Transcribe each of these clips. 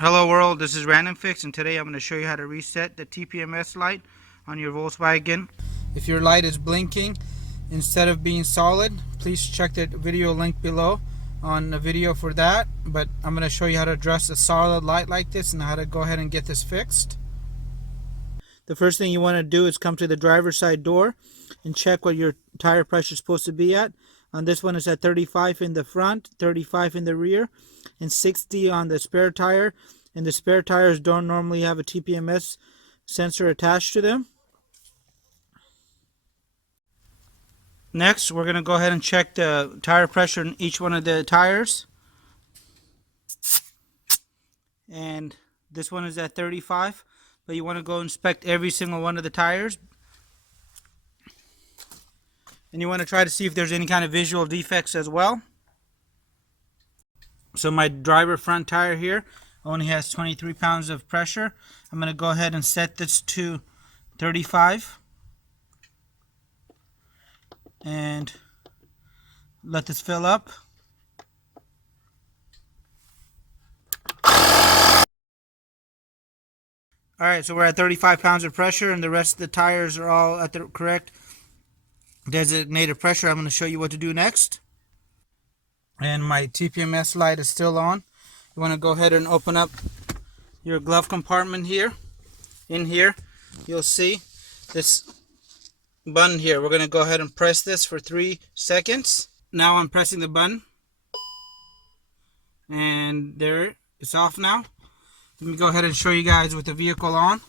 Hello world, this is Random Fix, and today I'm going to show you how to reset the TPMS light on your Volkswagen. If your light is blinking instead of being solid, please check the video link below on the video for that. But I'm going to show you how to address a solid light like this and how to go ahead and get this fixed. The first thing you want to do is come to the driver's side door and check what your tire pressure is supposed to be at. On this one, it's at 35 in the front, 35 in the rear, and 60 on the spare tire. And the spare tires don't normally have a TPMS sensor attached to them. Next, we're going to go ahead and check the tire pressure in each one of the tires. And this one is at 35, but you want to go inspect every single one of the tires. And you want to try to see if there's any kind of visual defects as well. So my driver front tire here only has 23 pounds of pressure. I'm going to go ahead and set this to 35 and let this fill up. Alright, so we're at 35 pounds of pressure and the rest of the tires are all at the correct designated pressure. I'm going to show you what to do next. And my TPMS light is still on. You want to go ahead and open up your glove compartment here. In here, you'll see this button here. We're going to go ahead and press this for 3 seconds. Now I'm pressing the button. And there, it's off now. Let me go ahead and show you guys with the vehicle on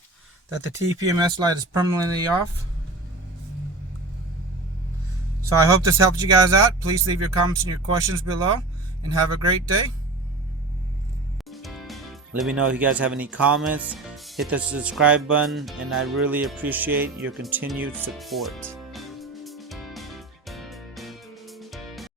that the TPMS light is permanently off. So I hope this helped you guys out. Please leave your comments and your questions below, and have a great day. Let me know if you guys have any comments. Hit the subscribe button, and I really appreciate your continued support.